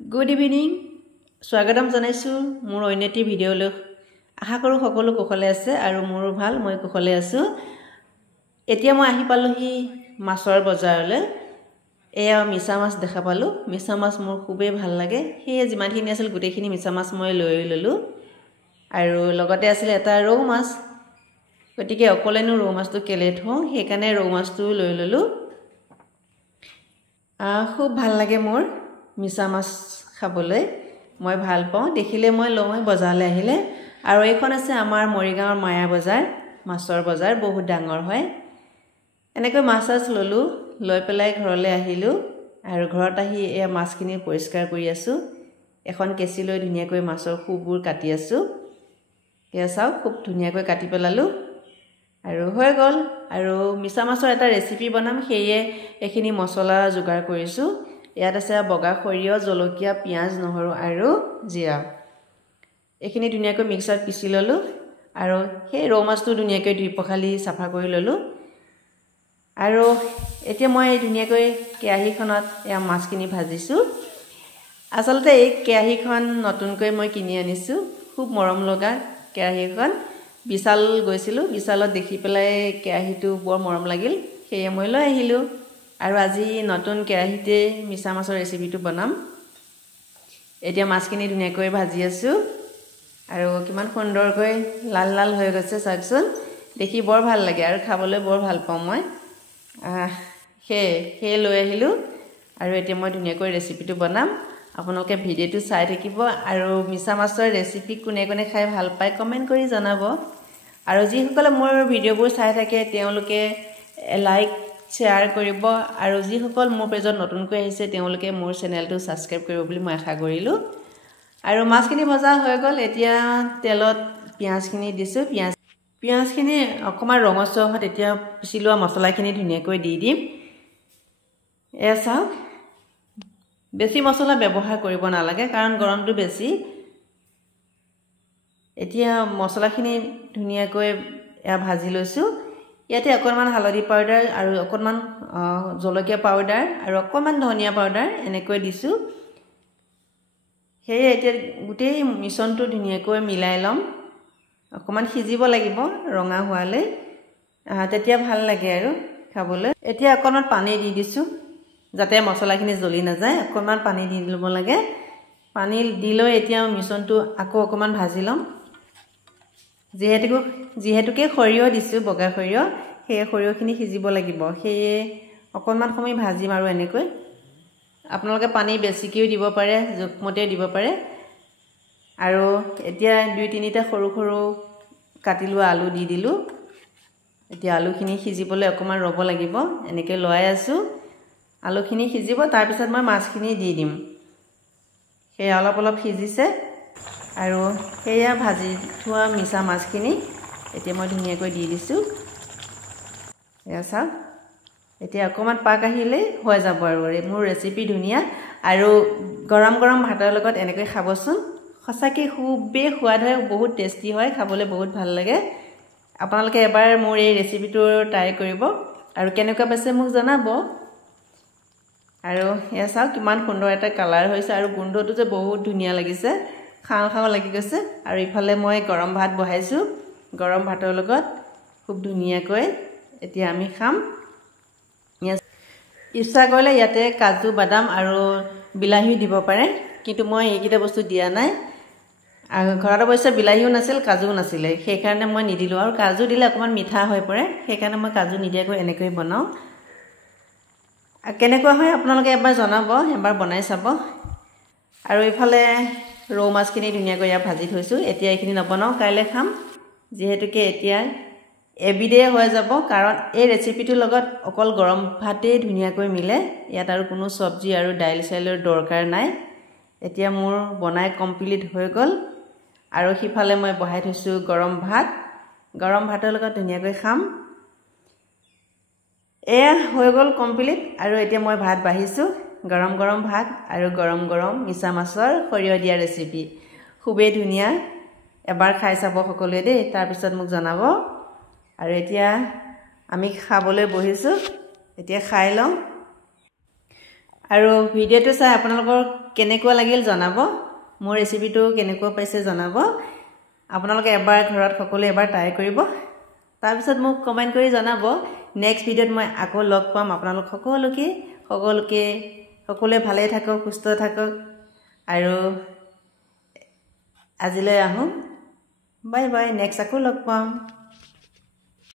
Good evening. Swagatam janaisu mur oineti video lo aha koru সকলো কুশলে আছে আৰু মোৰ ভাল মই কুশলে আছো এতিয়া মই আহি পালোহি মাছৰ বজাৰলৈ এয়া মিছা মাছ দেখা পালো মিছা মাছ মোৰ খুবেই ভাল লাগে সেই যিমানখিনি আছিল গুটেখিনি মিছা মাছ মই লৈ ললো আৰু লগতে আছিল এটা ৰৌ মাছ গতিকে অকলেনো ৰৌ মাছটো কেলে থওঁ সেইকাৰণে ৰৌ মাছটো লৈ ললো খুব ভাল লাগে মোৰ মিছা মাছ খাবলৈ মই ভাল পাওঁ দেখিলে মই লওঁ বজাৰলৈ আহিলে আৰু এইখন আছে আমাৰ মৰিগাঁৱৰ মায়া বজাৰ মাছৰ বজাৰ বহুত ডাঙৰ হয় এনেকৈ মাছ ললো লৈ পেলাই ঘৰলৈ আহিলো আৰু ঘৰত আহি এই মাছখিনি পৰিষ্কাৰ কৰি আছো এখন কেঁচি লৈ ধুনীয়াকৈ মাছৰ খুবোৰ কাটি আছো এয়া চাও খুব ধুনীয়াকৈ কাটি পেলালো আৰু হৈ গল আৰু মিছা মাছৰ এটা ৰেচিপি বনাম সেইয়ে এখিনি মছলা যোগাৰ কৰিছো ইয়াত আছে বগা খৰিয় জলকীয়া পিয়াজ নহৰু আৰু জিৰা এখিনি ধুনীয়াকৈ মিক্সাৰত পিছি ললো আৰু সেই ৰৌ মাছটো ধুনীয়াকৈ ধুই পখালি সাফা কৰি ললো আৰু এতিয়া মই ধুনীয়াকৈ কেৰাহীখনত এয়া মাছখিনি ভাজিছো আসলতে এই কেৰাহীখন নতুনকৈ মই কিনি আনিছো খুব মৰম লগা কেৰাহীখন বিশাল গৈছিলো বিশালত দেখি পেলাই কেৰাহীটো বৰ মৰম লাগিল সেয়ে মই লৈ আহিলো আৰু আজি নতুন কেৰাহীতে মিছা মাছৰ ৰেচিপিটো বনাম এতিয়া মাছখিনি ধুনীয়াকৈ ভাজি আছো আৰু কিমান সুন্দৰকৈ লাল লাল হৈ গৈছে চাকচোন দেখি বৰ ভাল লাগে আৰু খাবলৈ বৰ ভাল পাওঁ মই হে লৈ আহিলো আৰু এতিয়া মই ধুনীয়াকৈ ৰেচিপিটো বনাম আপোনালোকে ভিডিওটো চাই থাকিব আৰু মিছা মাছৰ ৰেচিপি কোনে কোনে খাই ভাল পায় কমেন্ট কৰি জনাব আৰু যিসকলে মোৰ ভিডিওবোৰ চাই থাকে তেওঁলোকে লাইক শ্বেয়াৰ কৰিব আৰু যিসকল মোৰ পেজত নতুনকৈ আহিছে তেওঁলোকে মোৰ চেনেলটো সাবস্ক্ৰাইব কৰিব বুলি মই আশা কৰিলো আৰু মাছখিনি ভজা হৈ গল এতিয়া তেলত পিয়াজখিনি দিছো পিয়াজখিনি অকমান ৰঙচুৱা হত এতিয়া পিছিলোৱা মছলাখিনি ধুনীয়াকৈ দি দিম এসা বেছি মছলা ব্যৱহাৰ কৰিব নালাগে কাৰণ গৰমটো বেছি এতিয়া মছলাখিনি ধুনীয়াকৈ ভাজি লৈছো ইয়াতে অকমান হালধি পাউডাৰ আৰু অকমান জলকীয়া পাউডাৰ আৰু অকমান ধনিয়া পাউডাৰ এনেকৈ দিছো হেই এতিয়া গুটেই মিশ্ৰণটো ধুনীয়াকৈ মিলাই লম অকমান সিজিব লাগিব ৰঙা হোৱালে তেতিয়া ভাল লাগে আৰু খাবলৈ এতিয়া অকমান পানী দি দিছো যাতে মছলাখিনি জ্বলি না যায় অকমান পানী দি লব লাগে পানী দিলৈ এতিয়া মিশ্ৰণটো আকৌ অকমান ভাজি লম যেহেতুকে খৰিয় দিছো বগা খৰিয় সেই খৰিয়খিনি সিজিব লাগিব সেয়ে অকমান সময় ভাজিম আৰু এনেকৈ আপোনালোকে পানী বেছিকৈ দিব পাৰে জোখমতে দিব পাৰে আৰু এতিয়া 2-3টা সৰু সৰু কাটি লোৱা আলু দি দিলো এতিয়া আলুখিনি সিজিবলৈ অকমান ৰব লাগিব এনেকৈ লৰাই আছো আলুখিনি সিজিব তাৰ পিছত মই মাছখিনি দি দিম সেই অলপ অলপ সিজিছে আৰু হেয়া ভাজি থোৱা মিছা মাছখিনি এতিয়া মই ধুনীয়াকৈ দি দিছো এয়া চাওক এতিয়া অকমান পাক আহিলে হৈ যাব আৰু মোৰ ৰেচিপি ধুনিয়া আৰু গৰম গৰম ভাতৰ লগত এনেকৈ খাবচোন সঁচাকে খুবেই সোৱাদ হয় বহুত টেষ্টি হয় খাবলৈ বহুত ভাল লাগে আপোনালোকে এবাৰ মোৰ এই ৰেচিপিটো ট্ৰাই কৰিব আৰু কেনেকুৱা পাইছে মোক জনাব আৰু এয়া চাওক কিমান সুন্দৰ এটা কালাৰ হৈছে আৰু গোন্ধটো যে বহুত ধুনিয়া লাগিছে খাও খাও লাগি গৈছে আৰু ইফালে মই গৰম ভাত বহাইছো গৰম ভাতৰ লগত খুব ধুনিয়াকৈ এতিয়া আমি খাম ইচ্ছা কৰিলে ইয়াতে কাজু বাদাম আৰু বিলাহী দিব পাৰে কিন্তু মই এইকিটা বস্তু দিয়া নাই আৰু ঘৰত অৱশ্যে বিলাহীও নাছিল কাজুও নাছিলে সেইকাৰণে মই নিদিলো আৰু কাজু দিলে অকমান মিঠা হৈ পৰে সেইকাৰণে মই কাজু নিদিয়াকৈ এনেকৈ বনাও কেনেকুৱা হয় আপোনালোকে এবাৰ জনাব এবাৰ বনাই চাব আৰু ইফালে ৰৌ মাছখিনি ধুনীয়াকৈ ভাজি থৈছো এতিয়া এইখিনি নবনাও কাইলে খাম যেহেতুকে এতিয়া এবিডে হৈ যাব কাৰণ এই ৰেচিপিটোৰ লগত অকল গৰম ভাতে ধুনীয়াকৈ মিলে ইয়াত আৰু কোনো সবজি আৰু ডাইল চাইলৰ দৰকাৰ নাই এতিয়া মোৰ বনাই কমপ্লিট হৈ গল আৰু হিফালে মই বহাই থৈছো গৰম ভাতৰ লগত ধুনীয়াকৈ খাম এয়া হৈ গল কমপ্লিট আৰু এতিয়া মই ভাত বাঢ়িছো গৰম গৰম ভাত আৰু গৰম গৰম মিছা মাছৰ খৰিয় দিয়া ৰেচিপি খুবেই ধুনিয়া এবাৰ খাই চাব সকলোৱে দেই তাৰ পিছত মোক জনাব আৰু এতিয়া আমি খাবলৈ বহিছো এতিয়া খাই লওঁ আৰু ভিডিঅ'টো চাই আপোনালোকৰ কেনেকুৱা লাগিল জনাব মোৰ ৰেচিপিটো কেনেকুৱা পাইছে জনাব আপোনালোকে এবাৰ ঘৰত সকলোৱে এবাৰ ট্ৰাই কৰিব তাৰ পিছত মোক কমেন্ট কৰি জনাব নেক্সট ভিডিঅ'ত মই আকৌ লগ পাম আপোনালোক সকলোৱে ভালে থাকক সুস্থ থাকক আৰু আজিলৈ আহোঁ বাই বাই নেক্সট আকৌ লগ পাম